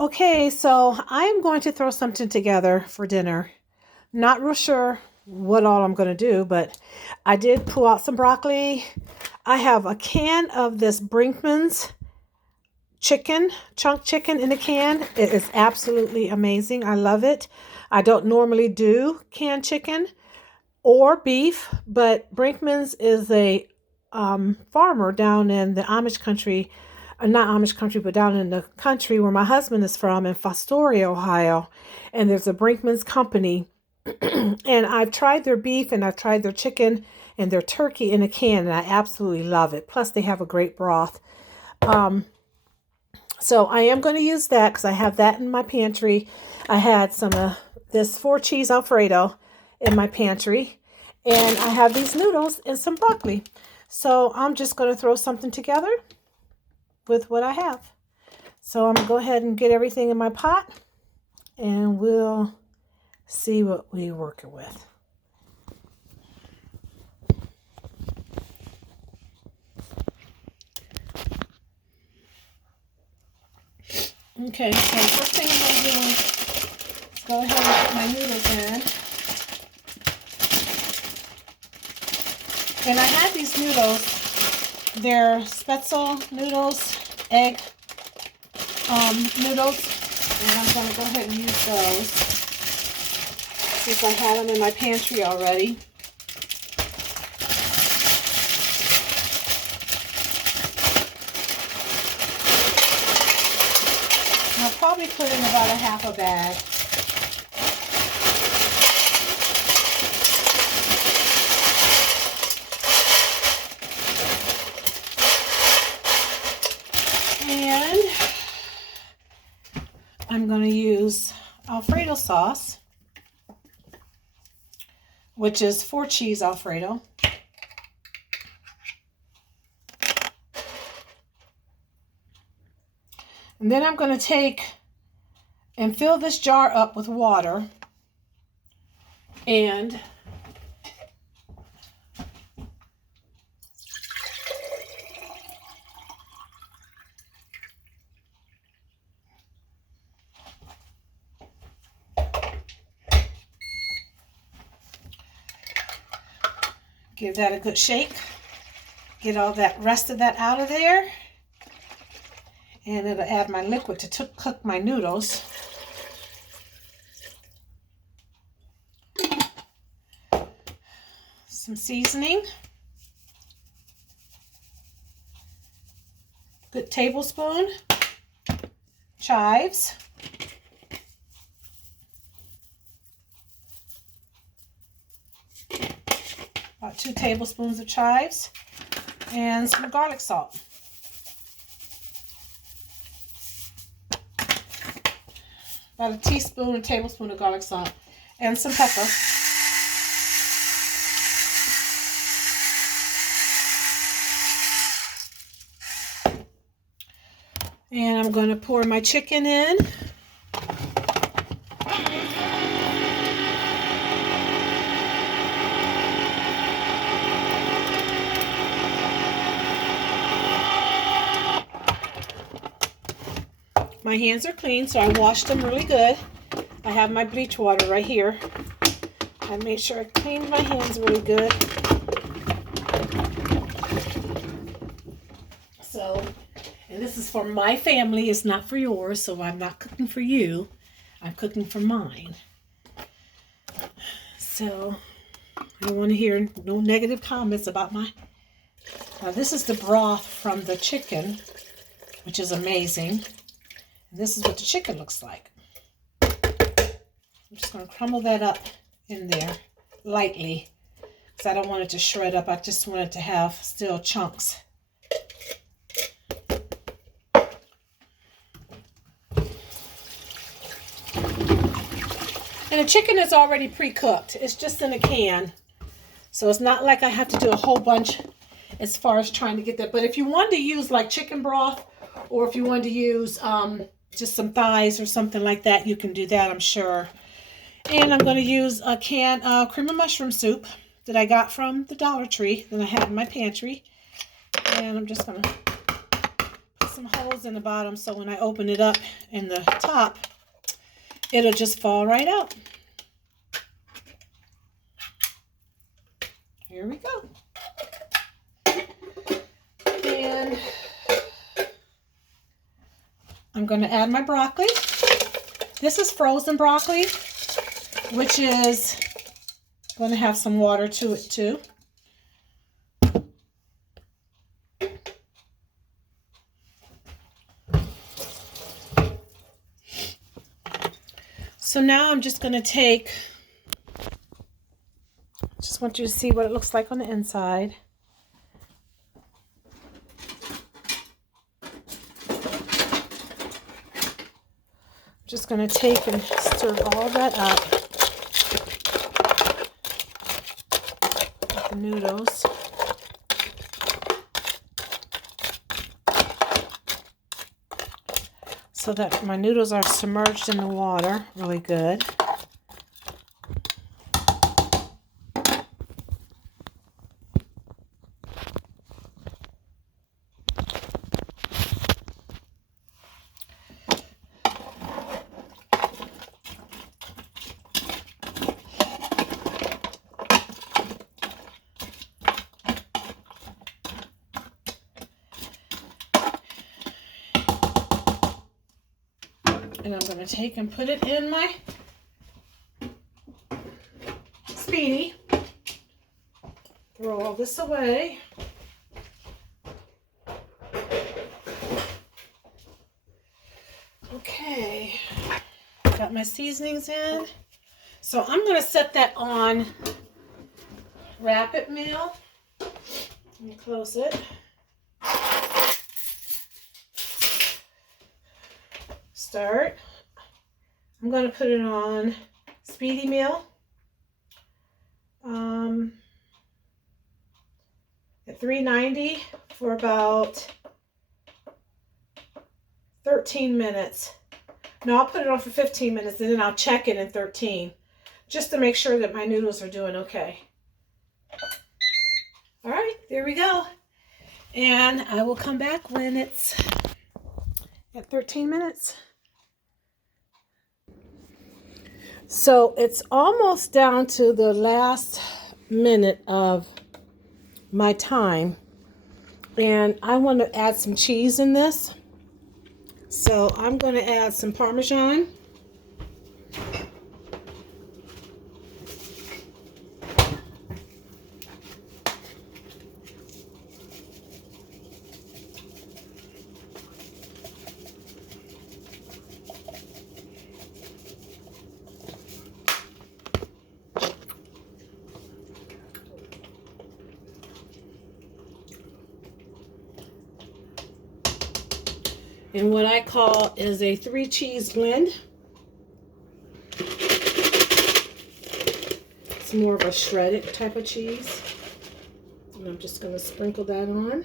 Okay, so I'm going to throw something together for dinner. Not real sure what all I'm going to do, but I did pull out some broccoli. I have a can of this Brinkman's chicken, chunk chicken in a can. It is absolutely amazing. I love it. I don't normally do canned chicken or beef, but Brinkman's is a farmer down in the Amish country, not Amish country, but down in the country where my husband is from in Fostoria, Ohio. And there's a Brinkman's company. And I've tried their beef and I've tried their chicken and their turkey in a can, and I absolutely love it. Plus, they have a great broth. So I am going to use that because I have that in my pantry. I had some of this 4-cheese Alfredo in my pantry. And I have these noodles and some broccoli. So I'm just going to throw something together with what I have. So I'm going to go ahead and get everything in my pot. And we'll see what we're working with. Okay, so first thing I'm going to do is go ahead and put my noodles in. And I had these noodles. They're Spetzel noodles, egg noodles. And I'm going to go ahead and use those since I had them in my pantry already. I'll probably put in about a half a bag. And I'm going to use Alfredo sauce, which is 4-cheese Alfredo. And then I'm going to take and fill this jar up with water and give that a good shake. Get all that rest of that out of there. And it'll add my liquid to cook my noodles. Some seasoning. Good tablespoon. Chives. About 2 tablespoons of chives. And some garlic salt. About a teaspoon, a tablespoon of garlic salt, and some pepper. And I'm going to pour my chicken in. My hands are clean, so I washed them really good. I have my bleach water right here. I made sure I cleaned my hands really good. So, and this is for my family, it's not for yours, so I'm not cooking for you. I'm cooking for mine. So, I don't want to hear no negative comments about my... Now, this is the broth from the chicken, which is amazing. This is what the chicken looks like. I'm just going to crumble that up in there lightly because I don't want it to shred up. I just want it to have still chunks. And the chicken is already pre-cooked. It's just in a can. So it's not like I have to do a whole bunch as far as trying to get that. But if you wanted to use like chicken broth, or if you wanted to use just some thighs or something like that, you can do that, I'm sure. And I'm going to use a can of cream of mushroom soup that I got from the Dollar Tree that I had in my pantry. And I'm just going to put some holes in the bottom so when I open it up in the top, it'll just fall right out. Here we go. And I'm going to add my broccoli. This is frozen broccoli, which is going to have some water to it too. So now I'm just going to take, just want you to see what it looks like on the inside. Just going to take and stir all that up with the noodles. So that my noodles are submerged in the water really good. And I'm going to take and put it in my speedi. Throw all this away. Okay, got my seasonings in. So I'm going to set that on rapid meal. Let me close it. Start. I'm going to put it on speedi meal at 390 for about 13 minutes. No, I'll put it on for 15 minutes and then I'll check it in 13 just to make sure that my noodles are doing okay. All right, there we go. And I will come back when it's at 13 minutes. So it's almost down to the last minute of my time. And I want to add some cheese in this. So I'm going to add some Parmesan. And what I call is a 3 cheese blend. It's more of a shredded type of cheese. And I'm just going to sprinkle that on.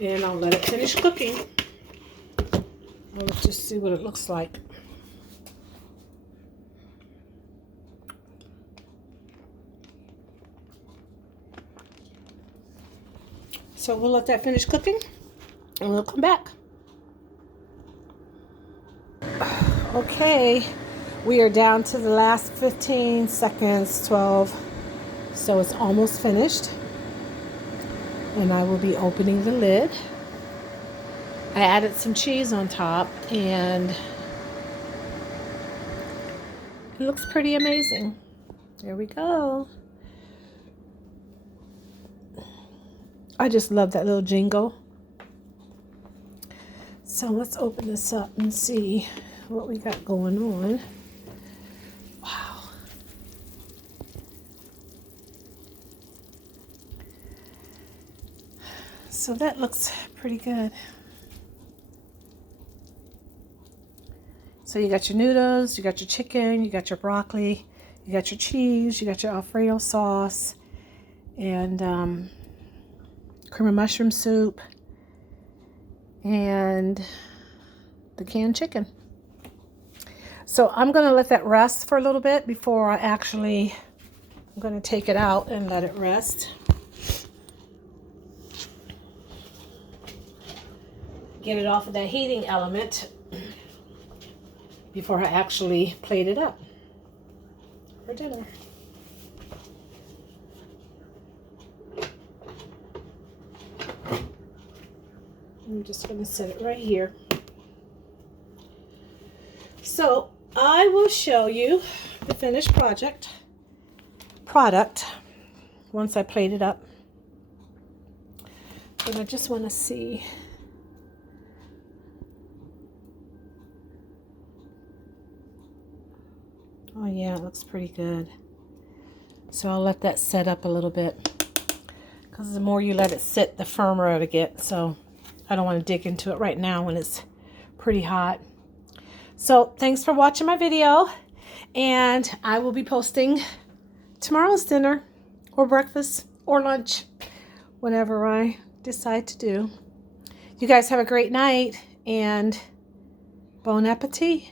And I'll let it finish cooking. Let's just see what it looks like. So we'll let that finish cooking and we'll come back. Okay, we are down to the last 15 seconds, 12. So it's almost finished. And I will be opening the lid. I added some cheese on top and it looks pretty amazing. There we go. I just love that little jingle. So let's open this up and see what we got going on. Wow. So that looks pretty good. So you got your noodles, you got your chicken, you got your broccoli, you got your cheese, you got your Alfredo sauce, and cream of mushroom soup, and the canned chicken. So I'm going to let that rest for a little bit before I'm going to take it out and let it rest. Get it off of that heating element before I actually plate it up for dinner. I'm just going to set it right here. So I will show you the finished product once I plate it up. But I just want to see. Oh yeah, it looks pretty good. So I'll let that set up a little bit, because the more you let it sit, the firmer it'll get. So I don't want to dig into it right now when it's pretty hot. So thanks for watching my video, and I will be posting tomorrow's dinner or breakfast or lunch, whatever I decide to do. You guys have a great night, and bon appetit.